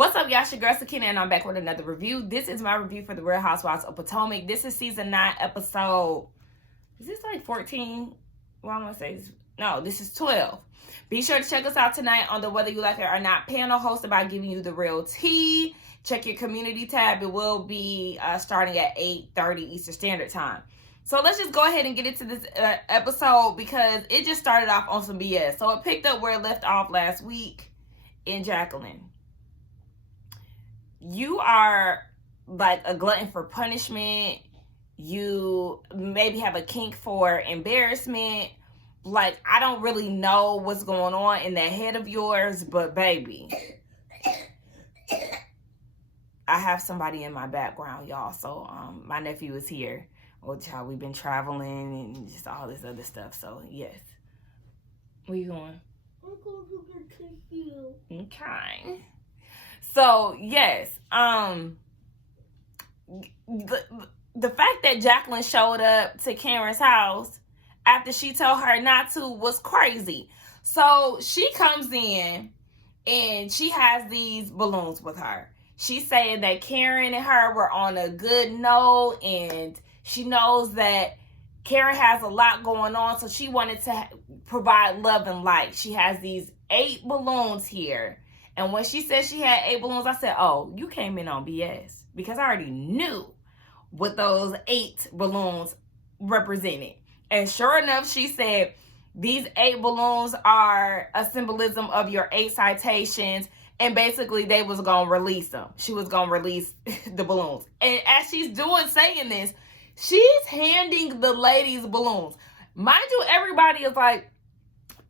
What's up, y'all? It's your girl, Sakina, and I'm back with another review. This is my review for the Real Housewives of Potomac. This is season 9, episode... Is this like 14? Well, I'm going to say... No, this is 12. Be sure to check us out tonight on the Whether You Like It or Not panel hosted by Giving You the Real Tea. Check your community tab. It will be starting at 8:30 Eastern Standard Time. So let's just go ahead and get into this episode because it just started off on some BS. So it picked up where it left off last week in Jaqueline. You are like a glutton for punishment. You maybe have a kink for embarrassment. Like, I don't really know what's going on in that head of yours, but baby, I have somebody in my background, y'all. So my nephew is here. Oh, child, we've been traveling and just all this other stuff. So yes. Where you going? I'm going to get tissue. Okay. So yes, the fact that Jaqueline showed up to Karen's house after she told her not to was crazy. So she comes in and she has these balloons with her. She's saying that Karen and her were on a good note and she knows that Karen has a lot going on, so she wanted to provide love and light. She has these 8 balloons here. And when she said she had 8 balloons, I said, oh, you came in on BS. Because I already knew what those 8 balloons represented. And sure enough, she said, these 8 balloons are a symbolism of your 8 citations. And basically, they was going to release them. She was going to release the balloons. And as she's saying this, she's handing the ladies balloons. Mind you, everybody is like,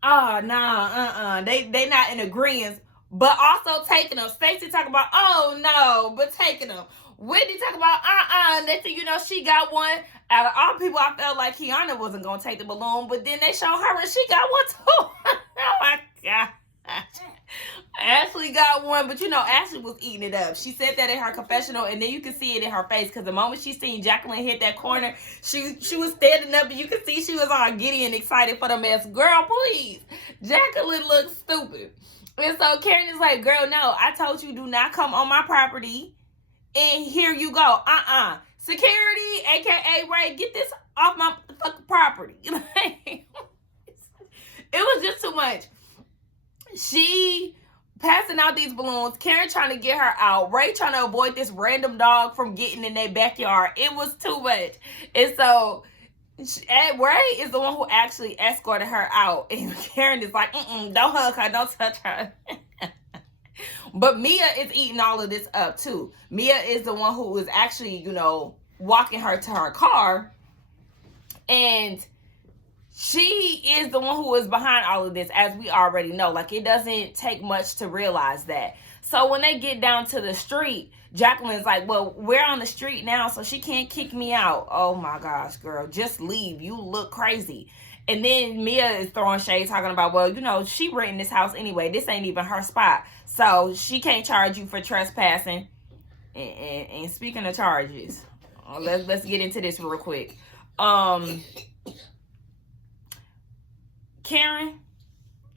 oh, nah, They not in agreement. But also taking them. Stacey talking about, oh no, but taking them. Whitney talking about, Next thing you know, she got one. Out of all people, I felt like Kiana wasn't going to take the balloon. But then they showed her and she got one too. Oh my God. Ashley got one, but Ashley was eating it up. She said that in her confessional, and then you can see it in her face because the moment she seen Jaqueline hit that corner, she was standing up, and you can see she was all giddy and excited for the mess. Girl, please. Jaqueline looks stupid. And so Karen is like, girl, no, I told you do not come on my property. And here you go. Security, a.k.a. Ray, get this off my fucking property. It was just too much. She passing out these balloons. Karen trying to get her out. Ray trying to avoid this random dog from getting in their backyard. It was too much. And so Ray is the one who actually escorted her out. And Karen is like, don't hug her. Don't touch her. But Mia is eating all of this up too. Mia is the one who is actually, walking her to her car. And she is the one who is behind all of this, as we already know. Like, it doesn't take much to realize that. So when they get down to the street, Jaqueline's like, well, we're on the street now, so she can't kick me out. Oh my gosh, girl, just leave. You look crazy. And then Mia is throwing shade, talking about, well, she renting this house anyway. This ain't even her spot. So she can't charge you for trespassing. And speaking of charges, let's get into this real quick. Karen,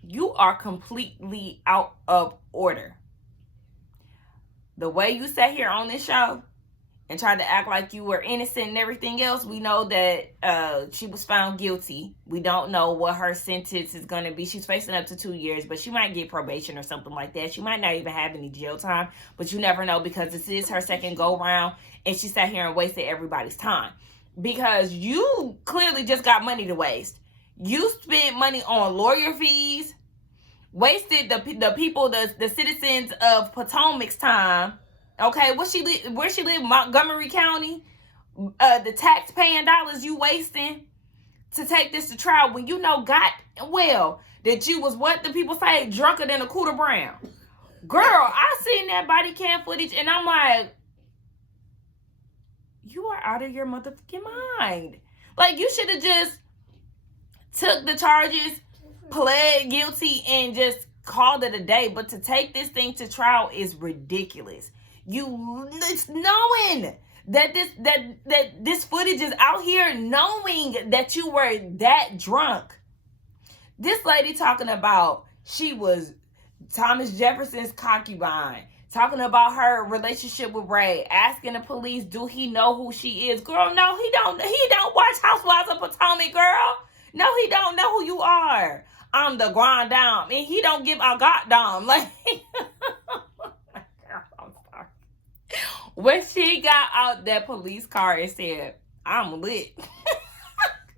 you are completely out of order. The way you sat here on this show and tried to act like you were innocent and everything else, we know that she was found guilty. We don't know what her sentence is going to be. She's facing up to 2 years, but she might get probation or something like that. She might not even have any jail time, but you never know because this is her second go round and she sat here and wasted everybody's time because you clearly just got money to waste. You spent money on lawyer fees, wasted the people, the citizens of Potomac's time. Okay, where she live, Montgomery County. The tax-paying dollars you wasting to take this to trial when you know God well that you was, what the people say, drunker than a Cooter Brown. Girl, I seen that body cam footage and I'm like, you are out of your motherfucking mind. Like, you should have just took the charges, pled guilty, and just called it a day. But to take this thing to trial is ridiculous. It's knowing that this footage is out here, knowing that you were that drunk. This lady talking about she was Thomas Jefferson's concubine, talking about her relationship with Ray, asking the police, do he know who she is? Girl, no, he don't watch Housewives of Potomac, girl. No, he don't know who you are. I'm the grand dame, and he don't give a goddamn. Like, I'm sorry. When she got out that police car and said, I'm lit.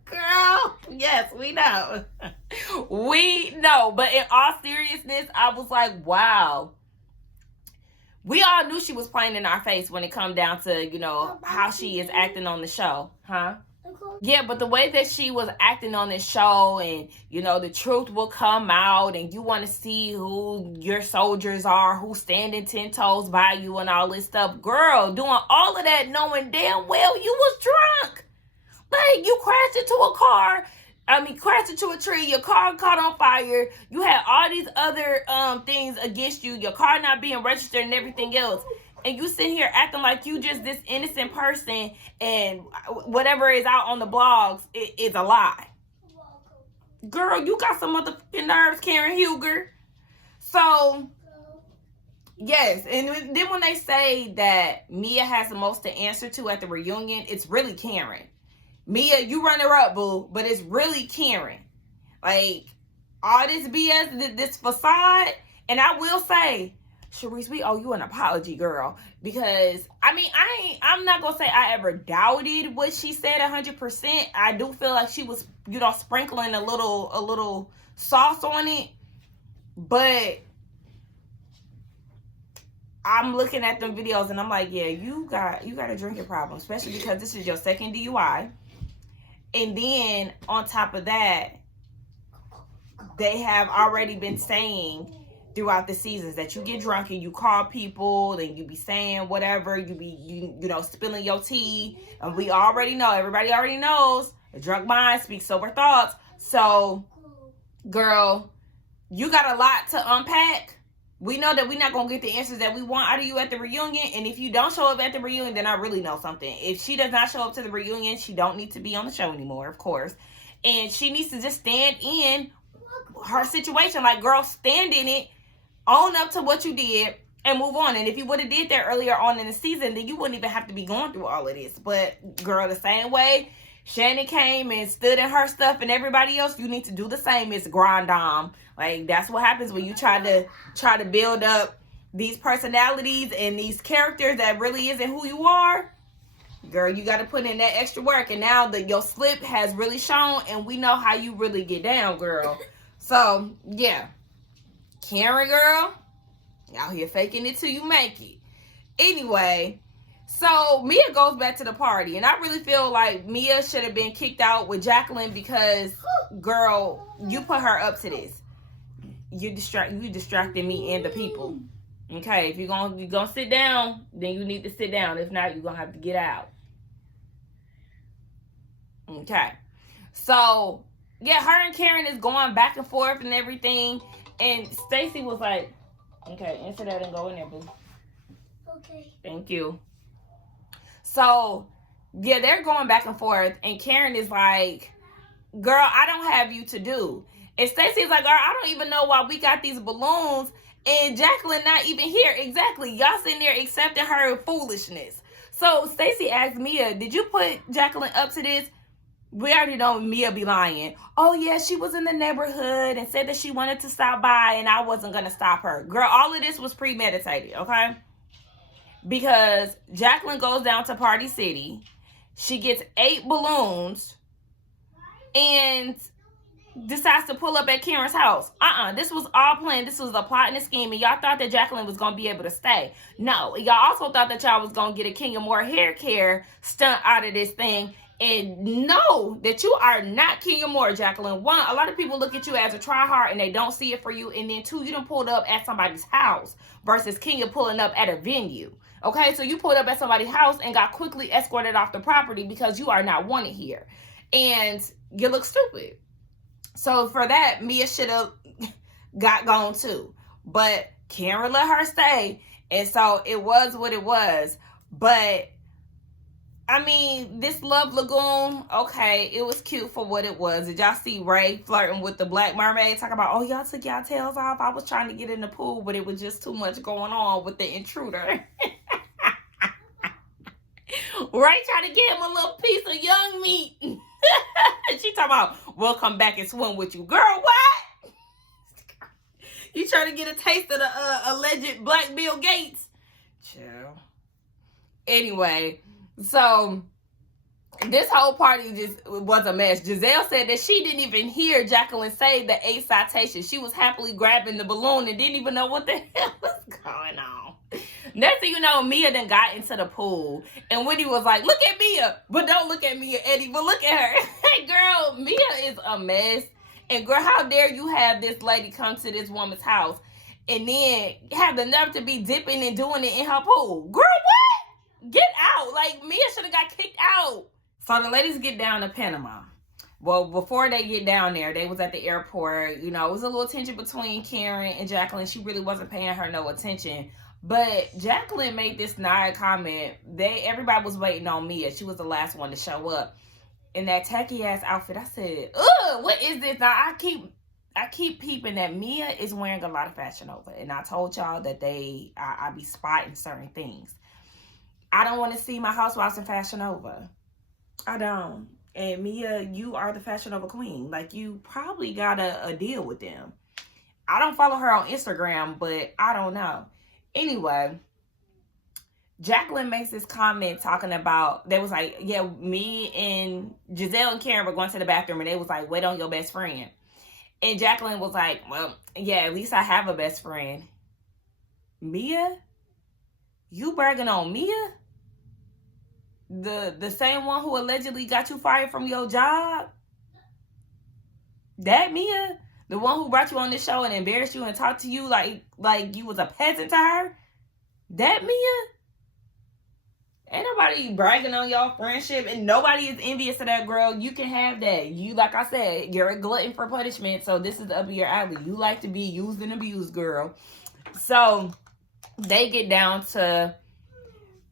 Girl, yes, we know. We know. But in all seriousness, I was like, wow. We all knew she was playing in our face when it come down to, you know, how she is acting on the show. Huh? Yeah, but the way that she was acting on this show, and, you know, the truth will come out, and you want to see who your soldiers are, who's standing 10 toes by you and all this stuff. Girl, doing all of that knowing damn well you was drunk. Like, you crashed into a car. Crashed into a tree. Your car caught on fire. You had all these other things against you. Your car not being registered and everything else. And you sitting here acting like you just this innocent person, and whatever is out on the blogs is a lie. Girl, you got some motherfucking nerves, Karen Huger. So, yes. And then when they say that Mia has the most to answer to at the reunion, it's really Karen. Mia, you run her up, boo, but it's really Karen. Like, all this BS, this facade, and I will say, Sharice, we owe you an apology, girl, because, I'm not going to say I ever doubted what she said 100%. I do feel like she was, you know, sprinkling a little sauce on it, but I'm looking at them videos and I'm like, yeah, you got a drinking problem, especially because this is your second DUI. And then on top of that, they have already been saying throughout the seasons that you get drunk and you call people and you be saying whatever, you know, spilling your tea. And we already know, everybody already knows, a drunk mind speaks sober thoughts. So, girl, you got a lot to unpack. We know that we're not going to get the answers that we want out of you at the reunion. And if you don't show up at the reunion, then I really know something. If she does not show up to the reunion, she don't need to be on the show anymore, of course. And she needs to just stand in her situation. Like, girl, stand in it, own up to what you did, and move on. And if you would have did that earlier on in the season, then you wouldn't even have to be going through all of this. But, girl, the same way Shannon came and stood in her stuff and everybody else, you need to do the same as grand dame. Like, that's what happens when you try to build up these personalities and these characters that really isn't who you are. Girl, you got to put in that extra work. And now your slip has really shown, and we know how you really get down, girl. So, yeah. Karen, girl, out here faking it till you make it. Anyway, so Mia goes back to the party, and I really feel like Mia should have been kicked out with Jaqueline because, girl, you put her up to this. You distracted me and the people. Okay, if you're gonna sit down, then you need to sit down. If not, you're gonna have to get out. Okay. So, yeah, her and Karen is going back and forth and everything. And Stacey was like, okay, answer that and go in there, boo. Okay. Thank you. So, yeah, they're going back and forth. And Karen is like, girl, I don't have you to do. And Stacey's like, girl, I don't even know why we got these balloons. And Jaqueline not even here. Exactly. Y'all sitting there accepting her foolishness. So Stacey asked Mia, did you put Jaqueline up to this? We already know Mia be lying. Oh, yeah, she was in the neighborhood and said that she wanted to stop by and I wasn't going to stop her. Girl, all of this was premeditated, okay? Because Jaqueline goes down to Party City. She gets 8 balloons and decides to pull up at Karen's house. This was all planned. This was a plot and a scheme, and y'all thought that Jaqueline was going to be able to stay. No, y'all also thought that y'all was going to get a King of More hair care stunt out of this thing, and know that you are not King of More, Jaqueline. One, a lot of people look at you as a try-hard, and they don't see it for you, and then 2, you done pulled up at somebody's house versus King of pulling up at a venue. Okay, so you pulled up at somebody's house and got quickly escorted off the property because you are not wanted here, and you look stupid. So for that, Mia should have got gone too. But Karen let her stay. And so it was what it was. But I mean, this Love Lagoon, okay, it was cute for what it was. Did y'all see Ray flirting with the Black Mermaid? Talk about, oh, y'all took y'all tails off. I was trying to get in the pool, but it was just too much going on with the intruder. Ray trying to get him a little piece of young meat. She talking about, we'll come back and swim with you. Girl, what? You trying to get a taste of the alleged Black Bill Gates? Chill. Anyway, so this whole party just was a mess. Giselle said that she didn't even hear Jaqueline say the 8 citations. She was happily grabbing the balloon and didn't even know what the hell was going on. Next thing you know, Mia then got into the pool. And Wendy was like, look at Mia. But don't look at Mia, Eddie. But look at her. Hey, girl, Mia is a mess. And girl, how dare you have this lady come to this woman's house and then have the nerve to be dipping and doing it in her pool? Girl, what? Get out. Like, Mia should have got kicked out. So the ladies get down to Panama. Well, before they get down there, they was at the airport. You know, it was a little tension between Karen and Jaqueline. She really wasn't paying her no attention. But Jaqueline made this snide comment. Everybody was waiting on Mia. She was the last one to show up. In that tacky ass outfit, I said, ugh, what is this? Now, I keep peeping that Mia is wearing a lot of Fashion Nova. And I told y'all that I be spotting certain things. I don't want to see my Housewives in Fashion Nova. I don't. And Mia, you are the Fashion Nova queen. Like, you probably got a deal with them. I don't follow her on Instagram, but I don't know. Anyway, Jaqueline makes this comment talking about, they was like, yeah, me and Giselle and Karen were going to the bathroom, and they was like, wait on your best friend. And Jaqueline was like, well, yeah, at least I have a best friend. Mia? You bragging on Mia? The same one who allegedly got you fired from your job? That Mia? The one who brought you on this show and embarrassed you and talked to you like you was a peasant to her? That Mia? Ain't nobody bragging on y'all friendship, and nobody is envious of that, girl. You can have that. You, like I said, you're a glutton for punishment, so this is up your alley. You like to be used and abused, girl. So they get down to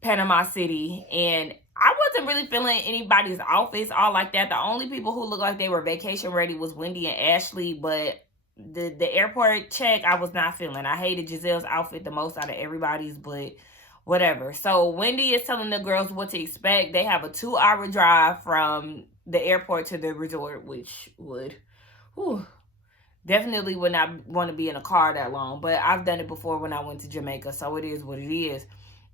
Panama City, and I wasn't really feeling anybody's outfits all like that. The only people who looked like they were vacation ready was Wendy and Ashley, but the airport check I was not feeling. I hated Giselle's outfit the most out of everybody's, but whatever. So Wendy is telling the girls what to expect. They have a 2-hour drive from the airport to the resort, which definitely would not want to be in a car that long. But I've done it before when I went to Jamaica, so it is what it is.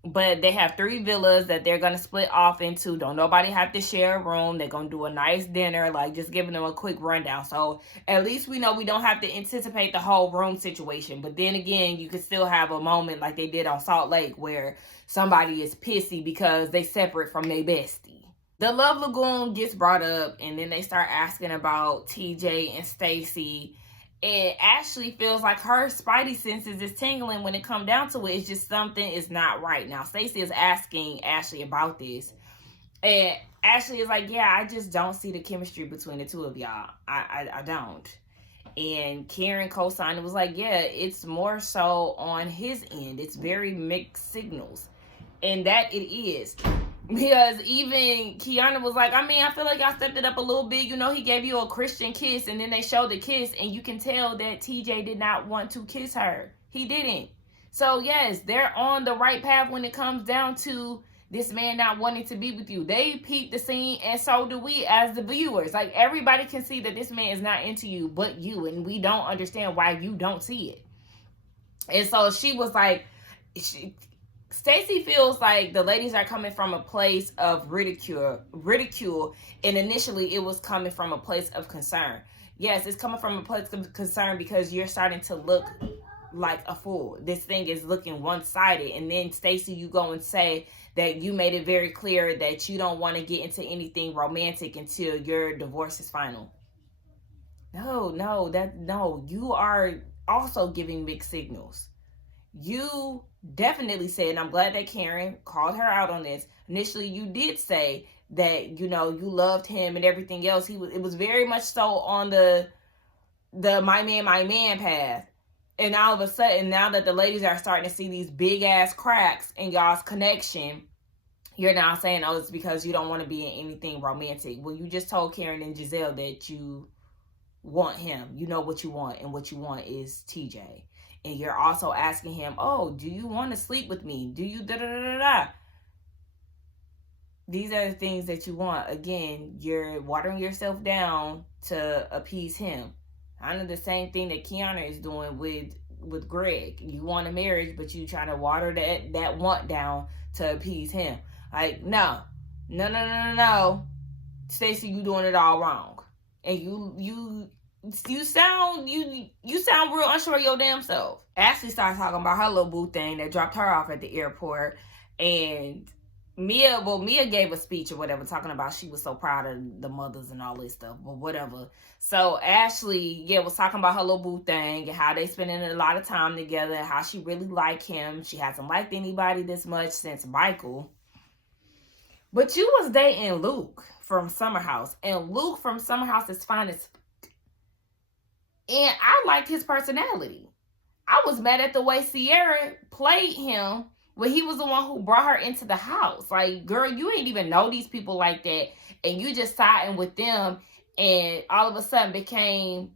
But they have 3 villas that they're going to split off into. Don't nobody have to share a room. They're going to do a nice dinner, like just giving them a quick rundown. So at least we know we don't have to anticipate the whole room situation. But then again, you could still have a moment like they did on Salt Lake where somebody is pissy because they separate from their bestie. The Love Lagoon gets brought up, and then they start asking about TJ and Stacey. And Ashley feels like her spidey senses is tingling when it comes down to it. It's just something is not right. Now, Stacey is asking Ashley about this. And Ashley is like, yeah, I just don't see the chemistry between the two of y'all. I don't. And Karen co-signed and was like, yeah, it's more so on his end. It's very mixed signals. And that it is. Because even Kiana was like, I mean, I feel like I stepped it up a little bit. You know, he gave you a Christian kiss, and then they showed the kiss, and you can tell that TJ did not want to kiss her. He didn't. So, yes, they're on the right path when it comes down to this man not wanting to be with you. They peeped the scene, and so do we as the viewers. Like, everybody can see that this man is not into you but you, and we don't understand why you don't see it. And so she was like... Stacey feels like the ladies are coming from a place of ridicule, and initially it was coming from a place of concern. Yes, it's coming from a place of concern because you're starting to look like a fool. This thing is looking one-sided, and then Stacey, you go and say that you made it very clear that you don't want to get into anything romantic until your divorce is final. No, you are also giving mixed signals. You definitely said, and I'm glad that Karen called her out on this. Initially, you did say that, you know, you loved him and everything else. It was very much so on the my man path. And all of a sudden, now that the ladies are starting to see these big ass cracks in y'all's connection, you're now saying, oh, it's because you don't want to be in anything romantic. Well, you just told Karen and Giselle that you want him. You know what you want, and what you want is TJ. And you're also asking him, oh, do you want to sleep with me? Do you da-da-da-da-da? These are the things that you want. Again, you're watering yourself down to appease him. Kind of the same thing that Kiana is doing with Greg. You want a marriage, but you trying to water that want down to appease him. Like, no. Stacey, you doing it all wrong. And you sound real unsure of your damn self. Ashley starts talking about her little boo thing that dropped her off at the airport. And Mia gave a speech or whatever, talking about she was so proud of the mothers and all this stuff, but whatever. So Ashley, was talking about her little boo thing and how they spending a lot of time together and how she really liked him. She hasn't liked anybody this much since Michael. But you was dating Luke from Summer House, and Luke from Summer House is fine as and I liked his personality. I was mad at the way Sierra played him when he was the one who brought her into the house. Like, girl, you ain't even know these people like that, and you just siding with them, and all of a sudden became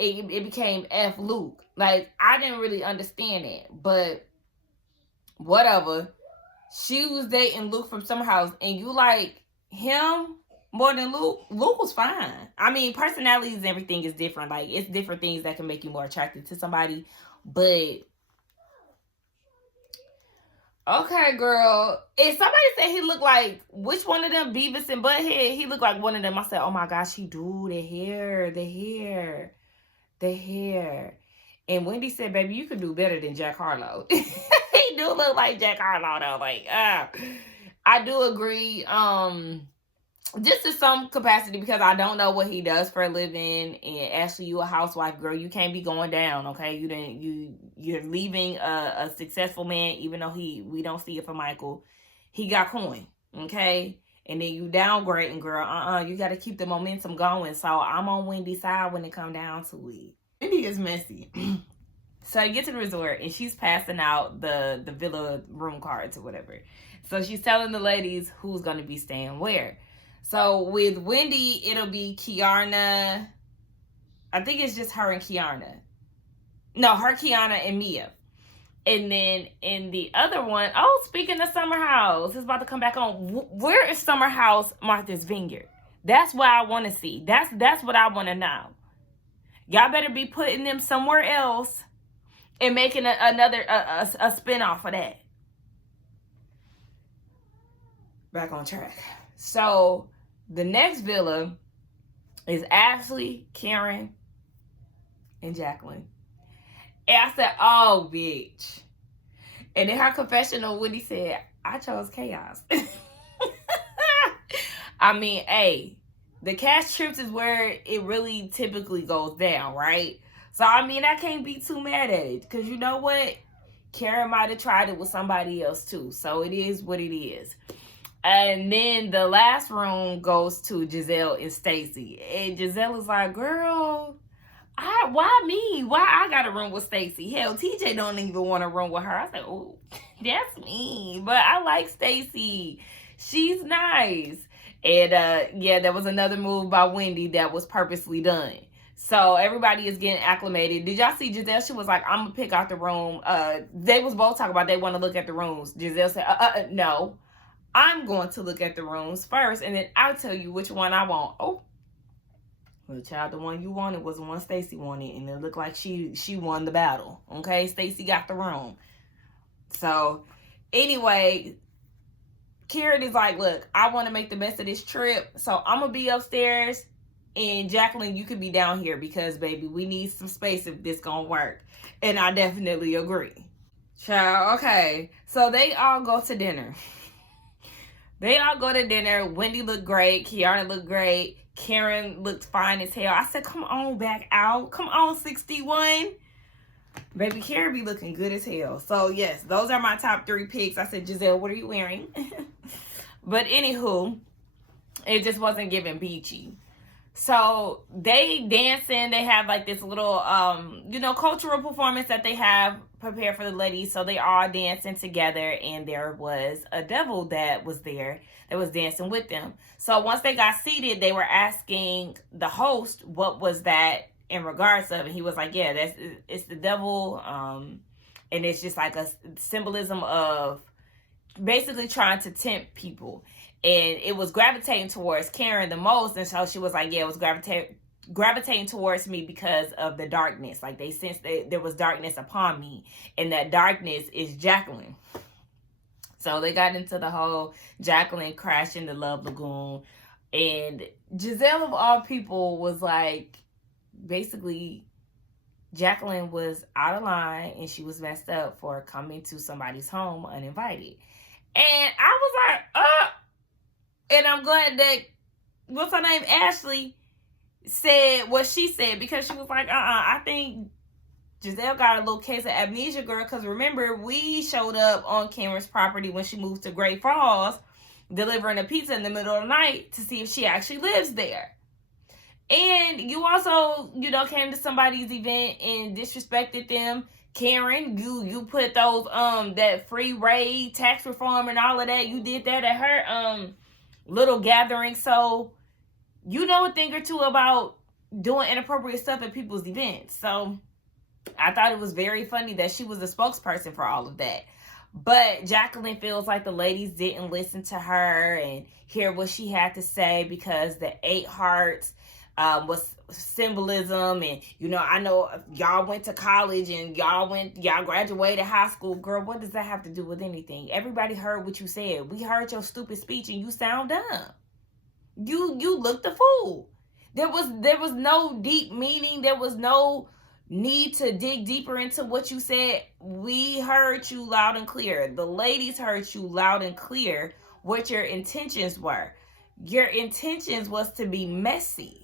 F Luke. Like, I didn't really understand it, but whatever. She was dating Luke from Summer House, and you like him more than Luke. Luke was fine. I mean, personalities and everything is different. Like, it's different things that can make you more attracted to somebody. But, okay, girl. If somebody said he looked like, which one of them, Beavis and Butthead, he looked like one of them, I said, oh my gosh, he do. The hair. And Wendy said, baby, you could do better than Jack Harlow. He do look like Jack Harlow, though. Like, I do agree. Just in some capacity, because I don't know what he does for a living. And Ashley, you a housewife, girl. You can't be going down, okay? You're leaving a successful man, even though we don't see it for Michael. He got coin, okay? And then you downgrading, girl. You got to keep the momentum going. So I'm on Wendy's side when it come down to it. Wendy is messy. So I get to the resort, and she's passing out the villa room cards or whatever. So she's telling the ladies who's going to be staying where. So with Wendy, it'll be Kiana. I think it's just her and Kiana. No, her, Kiana, and Mia. And then in the other one, speaking of Summer House, it's about to come back on. Where is Summer House, Martha's Vineyard? That's what I want to see. That's what I want to know. Y'all better be putting them somewhere else and making another spinoff of that. Back on track. So the next villa is Ashley, Karen, and Jaqueline. And I said, oh, bitch. And in her confessional, Wendy said, I chose chaos. I mean, hey, the cash trips is where it really typically goes down, right? So, I mean, I can't be too mad at it. Because you know what? Karen might have tried it with somebody else, too. So, it is what it is. And then the last room goes to Giselle and Stacey. And Giselle is like, girl, why me? Why I got a room with Stacey? Hell, TJ don't even want a room with her. I said, oh, that's me. But I like Stacey. She's nice. And there was another move by Wendy that was purposely done. So everybody is getting acclimated. Did y'all see Giselle? She was like, I'm going to pick out the room. They was both talking about they want to look at the rooms. Giselle said, no. I'm going to look at the rooms first, and then I'll tell you which one I want. Oh, well, child, the one you wanted was the one Stacey wanted, and it looked like she won the battle. Okay, Stacey got the room. So, anyway, Karen is like, look, I want to make the best of this trip, so I'm going to be upstairs, and Jaqueline, you could be down here because, baby, we need some space if this going to work. And I definitely agree. Child, okay, so they all go to dinner. Wendy looked great. Kiana looked great. Karen looked fine as hell. I said, come on back out. Come on, 61. Baby, Karen be looking good as hell. So, yes, those are my top 3 picks. I said, Giselle, what are you wearing? But, anywho, it just wasn't giving beachy. So they dancing, they have like this little cultural performance that they have prepared for the ladies. So they all dancing together, and there was a devil that was there that was dancing with them. So once they got seated, they were asking the host what was that in regards of, and he was like, yeah, it's the devil, and it's just like a symbolism of basically trying to tempt people. And it was gravitating towards Karen the most, and so she was like, yeah, it was gravitating towards me because of the darkness. Like, they sensed that there was darkness upon me, and that darkness is Jaqueline. So they got into the whole Jaqueline crashing the Love Lagoon, and Giselle of all people was like, basically, Jaqueline was out of line and she was messed up for coming to somebody's home uninvited. And I was like, and I'm glad that, what's her name, Ashley, said what she said, because she was like, I think Giselle got a little case of amnesia, girl, because remember, we showed up on Cameron's property when she moved to Great Falls, delivering a pizza in the middle of the night to see if she actually lives there. And you also, came to somebody's event and disrespected them. Karen, you put those, that free raid, tax reform and all of that, you did that at her, little gathering. So you know a thing or two about doing inappropriate stuff at people's events. So I thought it was very funny that she was the spokesperson for all of that. But Jaqueline feels like the ladies didn't listen to her and hear what she had to say, because the 8 hearts was symbolism. And I know y'all went to college and y'all graduated high school. Girl, what does that have to do with anything? Everybody heard what you said. We heard your stupid speech and you sound dumb. You looked a fool. There was no deep meaning. There was no need to dig deeper into what you said. We heard you loud and clear. The ladies heard you loud and clear what your intentions were. Your intentions was to be messy.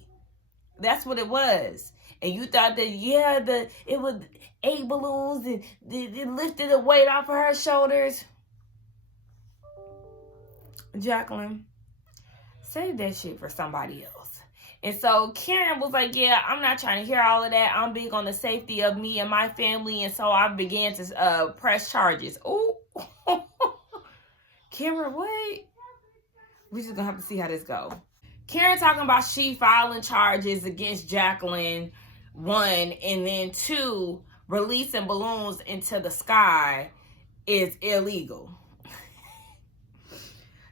That's what it was. And you thought that, it was 8 balloons and it lifted the weight off of her shoulders. Jaqueline, save that shit for somebody else. And so Karen was like, yeah, I'm not trying to hear all of that. I'm big on the safety of me and my family. And so I began to press charges. Ooh. Karen, wait. We're just going to have to see how this goes. Karen talking about she filing charges against Jaqueline, 1, and then 2, releasing balloons into the sky is illegal.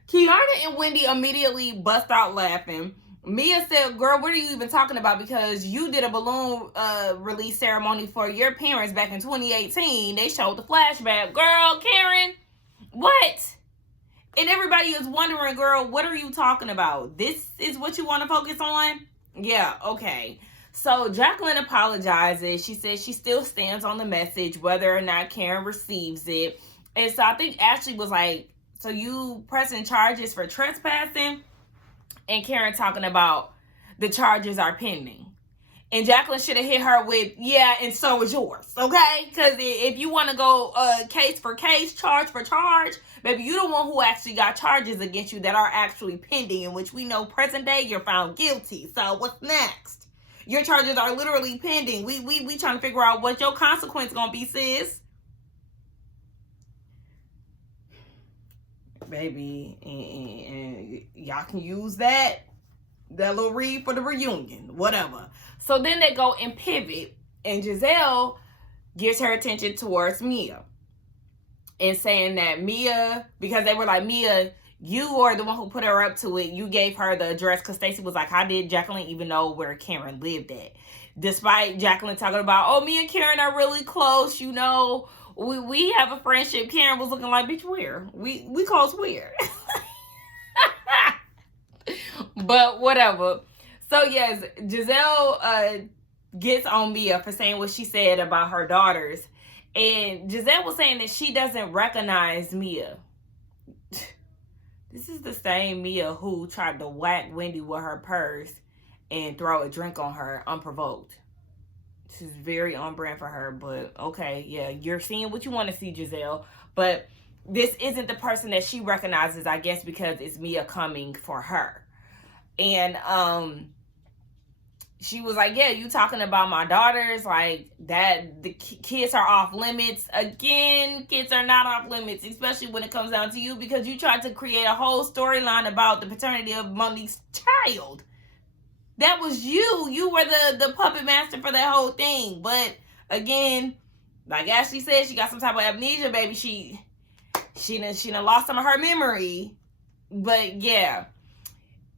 Kiana and Wendy immediately bust out laughing. Mia said, girl, what are you even talking about? Because you did a balloon release ceremony for your parents back in 2018. They showed the flashback. Girl, Karen, what? And everybody is wondering, girl, what are you talking about? This is what you want to focus on? Yeah, okay. So Jaqueline apologizes. She says she still stands on the message, whether or not Karen receives it. And so I think Ashley was like, so you pressing charges for trespassing? And Karen talking about the charges are pending. And Jaqueline should have hit her with, yeah, and so is yours, okay? Because if you want to go case for case, charge for charge, baby, you the one who actually got charges against you that are actually pending, in which we know present day you're found guilty. So what's next? Your charges are literally pending. We trying to figure out what your consequence gonna be, sis. Baby, and y'all can use that little read for the reunion, whatever. So then they go and pivot, and Giselle gives her attention towards Mia, and saying that Mia, because they were like, Mia, you are the one who put her up to it. You gave her the address, because Stacey was like, how did Jaqueline even know where Karen lived at? Despite Jaqueline talking about, oh, me and Karen are really close, we have a friendship. Karen was looking like, bitch, where? We close where? But whatever. So yes, Giselle gets on Mia for saying what she said about her daughters. And Giselle was saying that she doesn't recognize Mia. This is the same Mia who tried to whack Wendy with her purse and throw a drink on her unprovoked. This is very on brand for her, but okay, yeah, you're seeing what you want to see, Giselle. But this isn't the person that she recognizes, I guess, because it's Mia coming for her. And she was like, yeah, you talking about my daughters, like that the kids are off limits. Again, kids are not off limits, especially when it comes down to you, because you tried to create a whole storyline about the paternity of Monique's child. That was you. You were the puppet master for that whole thing. But again, like Ashley said, she got some type of amnesia, baby. She done lost some of her memory. But yeah,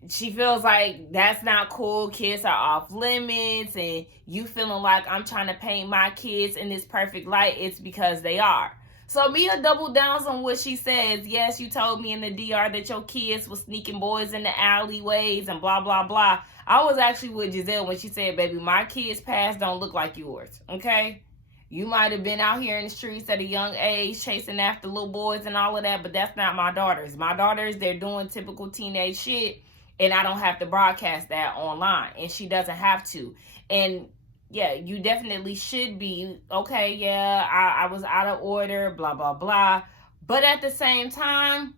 she feels like that's not cool. Kids are off limits, and you feeling like I'm trying to paint my kids in this perfect light. It's because they are. So Mia doubled down on what she says. Yes, you told me in the DR that your kids was sneaking boys in the alleyways and blah, blah, blah. I was actually with Giselle when she said, baby, my kids' past don't look like yours, okay? You might have been out here in the streets at a young age chasing after little boys and all of that, but that's not my daughters. My daughters, they're doing typical teenage shit, and I don't have to broadcast that online, and she doesn't have to. And yeah, you definitely should be, okay, yeah, I was out of order, blah, blah, blah. But at the same time,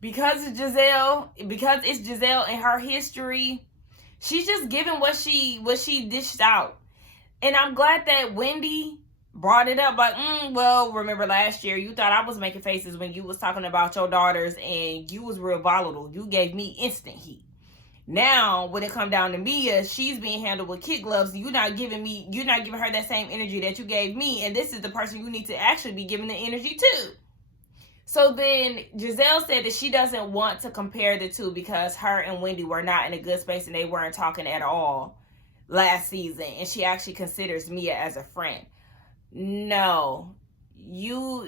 because it's Giselle and her history, she's just giving what she dished out. And I'm glad that Wendy brought it up, like, well, remember last year you thought I was making faces when you was talking about your daughters, and you was real volatile. You gave me instant heat. Now, when it come down to Mia, she's being handled with kid gloves. You're not giving her that same energy that you gave me, and this is the person you need to actually be giving the energy to. So then Giselle said that she doesn't want to compare the two because her and Wendy were not in a good space and they weren't talking at all last season, and she actually considers Mia as a friend. No, you're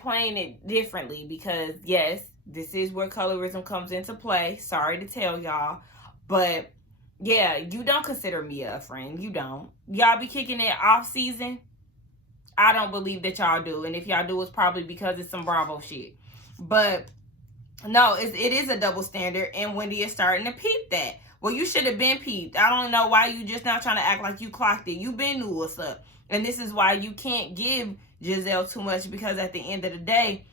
playing it differently, because yes, this is where colorism comes into play. Sorry to tell y'all, but yeah, you don't consider Mia a friend. You don't. Y'all be kicking it off season. I don't believe that y'all do, and if y'all do, it's probably because it's some Bravo shit. But no, it is a double standard, and Wendy is starting to peep that. Well, you should have been peeped. I don't know why you just now trying to act like you clocked it. You been knew what's up. And this is why you can't give Giselle too much, because at the end of the day,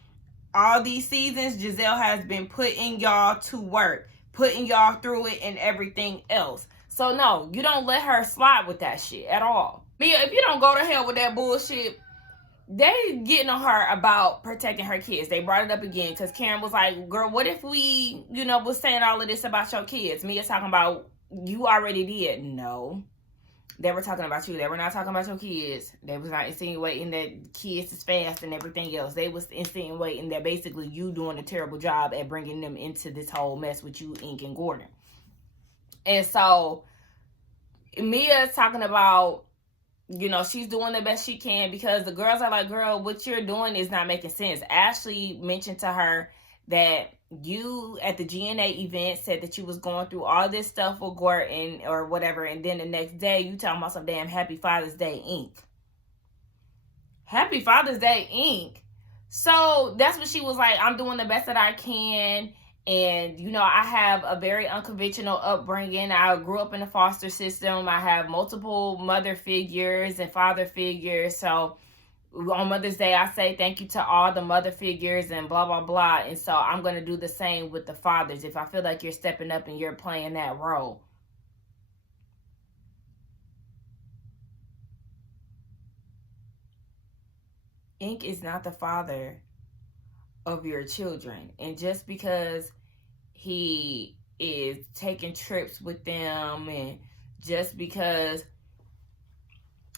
all these seasons, Giselle has been putting y'all to work, putting y'all through it and everything else. So no, you don't let her slide with that shit at all. Mia, if you don't go to hell with that bullshit, they getting on her about protecting her kids. They brought it up again because Karen was like, girl, what if we, was saying all of this about your kids? Mia's talking about, you already did. No. They were talking about you. They were not talking about your kids. They was not insinuating that kids is fast and everything else. They was insinuating that basically you doing a terrible job at bringing them into this whole mess with you, Ink, and Gordon. And so Mia is talking about, she's doing the best she can, because the girls are like, girl, what you're doing is not making sense. Ashley mentioned to her that you at the GNA event said that you was going through all this stuff with Gordon or whatever, and then the next day you talking about some damn Happy Father's Day, Inc. Happy Father's Day, Inc. So that's what she was like, I'm doing the best that I can. And, I have a very unconventional upbringing. I grew up in the foster system. I have multiple mother figures and father figures. So on Mother's Day, I say thank you to all the mother figures and blah, blah, blah. And so I'm going to do the same with the fathers if I feel like you're stepping up and you're playing that role. Ink is not the father of your children. And just because he is taking trips with them, and just because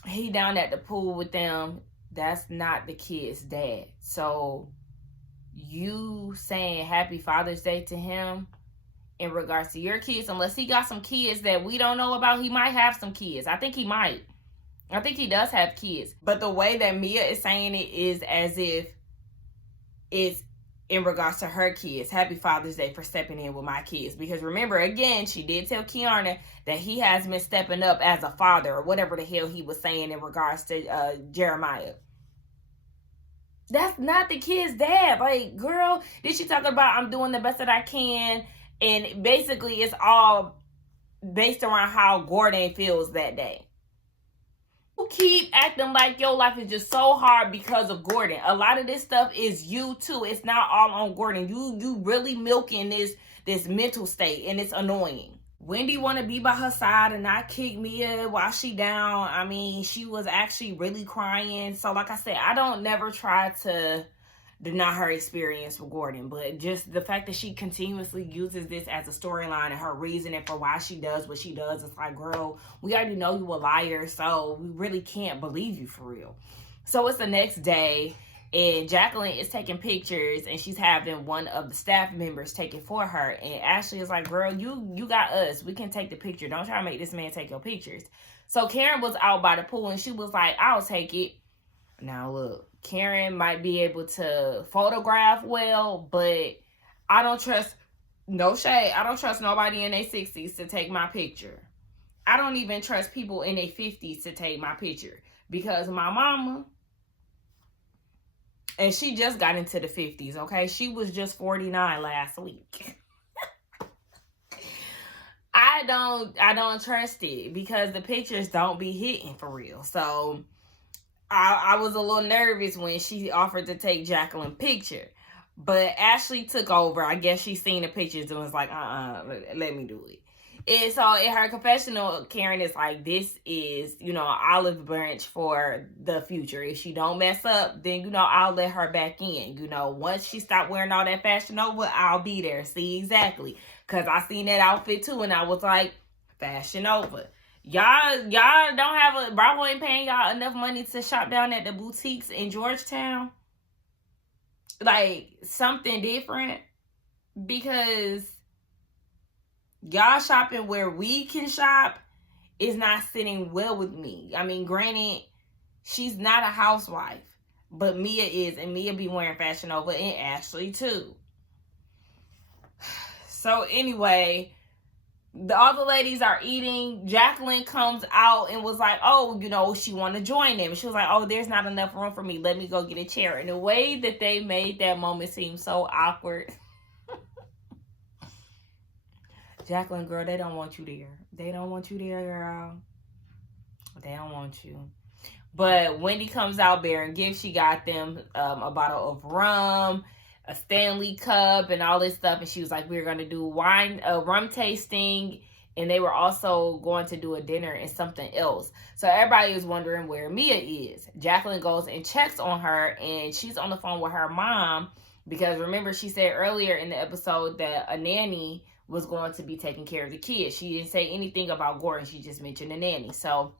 he down at the pool with them, that's not the kid's dad. So you saying Happy Father's Day to him in regards to your kids, unless he got some kids that we don't know about, he might have some kids. I think he might. I think he does have kids. But the way that Mia is saying it is as if it's in regards to her kids. Happy Father's Day for stepping in with my kids. Because remember, again, she did tell Kiana that he has been stepping up as a father, or whatever the hell he was saying in regards to Jeremiah. That's not the kid's dad. Like, girl, did she talk about I'm doing the best that I can? And basically it's all based around how Gordon feels that day. Keep acting like your life is just so hard because of Gordon. A lot of this stuff is you too. It's not all on Gordon. You really milking this mental state, and it's annoying. Wendy want to be by her side and not kick Mia while she down. I mean, she was actually really crying. So like I said, I don't never try to deny her experience with Gordon, but just the fact that she continuously uses this as a storyline and her reasoning for why she does what she does, it's like, girl, we already know you a liar, so we really can't believe you for real. So it's the next day, and Jaqueline is taking pictures, and she's having one of the staff members take it for her. And Ashley is like, girl, you got us. We can take the picture. Don't try to make this man take your pictures. So Karen was out by the pool, and she was like, I'll take it. Now, look, Karen might be able to photograph well, but I don't trust, no shade, I don't trust nobody in their 60s to take my picture. I don't even trust people in their 50s to take my picture. Because my mama, and she just got into the 50s, okay? She was just 49 last week. I don't trust it because the pictures don't be hitting for real. So I was a little nervous when she offered to take Jaqueline's picture. But Ashley took over. I guess she seen the pictures and was like, let me do it. And so in her confessional, Karen is like, this is, an olive branch for the future. If she don't mess up, then, I'll let her back in. Once she stopped wearing all that Fashion Nova, I'll be there. See, exactly. Because I seen that outfit too, and I was like, Fashion Nova. Y'all don't have Bravo ain't paying y'all enough money to shop down at the boutiques in Georgetown. Like, something different. Because y'all shopping where we can shop is not sitting well with me. I mean, granted, she's not a housewife, but Mia is, and Mia be wearing Fashion Nova, and Ashley too. So anyway, all the ladies are eating. Jaqueline comes out and was like, oh, she want to join them. She was like, oh, there's not enough room for me. Let me go get a chair. And the way that they made that moment seem so awkward. Jaqueline, girl, they don't want you there. They don't want you there, girl. They don't want you. But Wendy comes out bearing gifts. She got them a bottle of rum, a Stanley cup, and all this stuff. And she was like, we're going to do rum tasting. And they were also going to do a dinner and something else. So everybody is wondering where Mia is. Jaqueline goes and checks on her. And she's on the phone with her mom. Because remember, she said earlier in the episode that a nanny was going to be taking care of the kids. She didn't say anything about Gordon. She just mentioned the nanny. So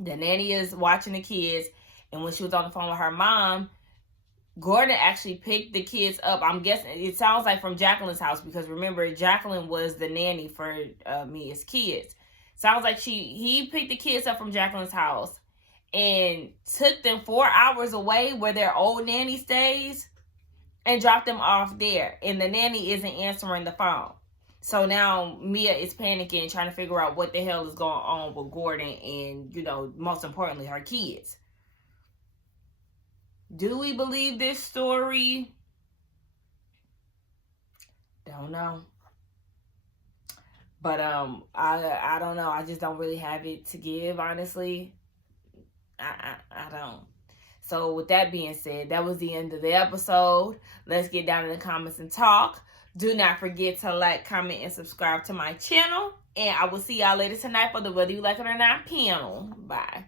the nanny is watching the kids. And when she was on the phone with her mom, Gordon actually picked the kids up. I'm guessing, it sounds like from Jaqueline's house. Because remember, Jaqueline was the nanny for Mia's kids. Sounds like he picked the kids up from Jaqueline's house. And took them 4 hours away where their old nanny stays. And dropped them off there. And the nanny isn't answering the phone. So now Mia is panicking, trying to figure out what the hell is going on with Gordon and, most importantly, her kids. Do we believe this story? Don't know. But I don't know. I just don't really have it to give, honestly. I don't. So with that being said, that was the end of the episode. Let's get down in the comments and talk. Do not forget to like, comment, and subscribe to my channel. And I will see y'all later tonight for the Whether You Like It or Not panel. Bye.